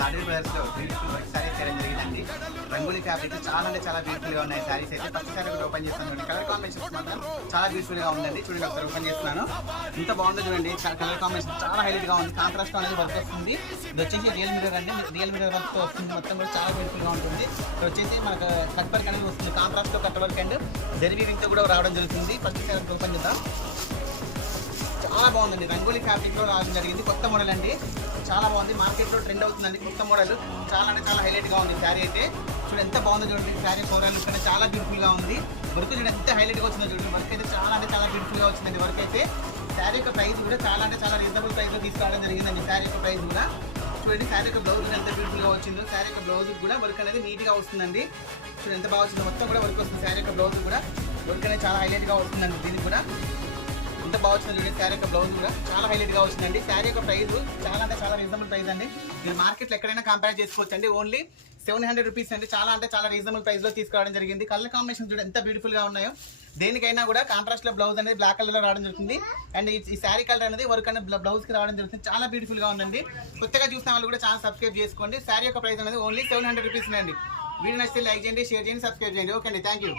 Sorry బ్రదర్స్లో beautiful work saris చేయడం జరిగిందండి. Rangoli fabric చాలా అంటే చాలా బ్యూటిఫుల్గా ఉన్నాయి సారీస్ అయితే. ఫస్ట్ సారీ కూడా ఓపెన్ చేస్తాను. కలర్ కాంబినేషన్స్ మాత్రం చాలా బ్యూటిఫుల్గా ఉందండి. చూడండి ఒకసారి ఓపెన్ చేస్తున్నాను. ఇంత బాగుందో చూడండి. కలర్ కాంబినేషన్ చాలా హైలైట్గా ఉంది. కాంట్రాస్ట్ అనేది వర్క్ వస్తుంది. ఇది వచ్చేసి రియల్ మిర్రర్ అండి. రియల్ మిర్రర్ వర్క్ వస్తుంది. మొత్తం కూడా చాలా బ్యూటిఫుల్గా ఉంటుంది. ఇది వచ్చేసి మనకు కట్ వర్క్ అనేది వస్తుంది. కాంట్రాస్ట్లో కట్ వర్క్ అండ్ జరీ వీవింగ్తో కూడా రావడం జరుగుతుంది. ఫస్ట్ సారీ ఓపెన్ చేద్దాం. చాలా బాగుందండి. రంగోలీ ఫ్యాబ్రిక్లో రావడం జరిగింది. కొత్త మోడల్ అండి. చాలా బాగుంది. మార్కెట్లో ట్రెండ్ అవుతుందండి కొత్త మోడల్. చాలా అంటే చాలా హైలైట్గా ఉంది శారీ అయితే. చూడండి ఎంత బాగుందో చూడండి. శారీ ఓవరాల్ లుక్ అనేది చాలా బ్యూటిఫుల్గా ఉంది. వర్క్ చూడండి ఎంత హైలైట్గా వచ్చిందో చూడండి. వర్క్ అయితే చాలా అంటే చాలా బ్యూటిఫుల్గా వచ్చిందండి. వర్క్ అయితే శారీ యొక్క ప్రైస్ కూడా చాలా అంటే చాలా రీజనబుల్ ప్రైస్లో తీసుకురావడం జరిగిందండి. శారీ యొక్క ప్రైస్ కూడా చూడండి. శారీ యొక్క బ్లౌజ్ ఎంత బ్యూటిఫుల్గా వచ్చిందో. శారీ యొక్క బ్లౌజ్ కూడా వర్క్ అనేది నీట్గా వస్తుందండి. చూడండి ఎంత బాగా వచ్చిందో. మొత్తం కూడా వర్క్ వస్తుంది. శారీ యొక్క బ్లౌజ్ కూడా వర్క్ అనేది చాలా హైలైట్గా వస్తుందండి. దీనికి కూడా ఎంత బాగా వచ్చింది చూడండి. శారీ యొక్క బ్లౌజ్ కూడా చాలా హైలైట్గా వచ్చిందండి. శారీ యొక్క ప్రైస్ చాలా అంటే చాలా రీజనబుల్ ప్రైస్ అండి. మీరు మార్కెట్లో ఎక్కడైనా కంపేర్ చేసుకోవచ్చు అండి. ఓన్లీ 700 రూపీస్ అండి. చాలా అంటే చాలా రీజనబుల్ ప్రైస్లో తీసుకురావడం జరిగింది. కలర్ కాంబినేషన్ చూడండి ఎంత బ్యూటిఫుల్గా ఉన్నాయో. దేనికైనా కూడా కాంట్రాస్ట్లో బ్లౌజ్ అనేది బ్లాక్ కలర్లో రావడం జరుగుతుంది. అండ్ ఈ శారీ కలర్ అనేది వర్క్ అనేది బ్లౌజ్కి రావడం జరుగుతుంది. చాలా బ్యూటిఫుల్గా ఉందండి. కొత్తగా చూసిన వాళ్ళు కూడా ఛానల్ సబ్స్క్రైబ్ చేసుకోండి. శారీ యొక్క ప్రైస్ అనేది ఓన్లీ 700 రూపీస్ అండి. వీడియో నచ్చితే లైక్ చేయండి, షేర్ చేయండి, సబ్స్క్రైబ్ చేయండి. ఓకే అండి, థ్యాంక్ యూ.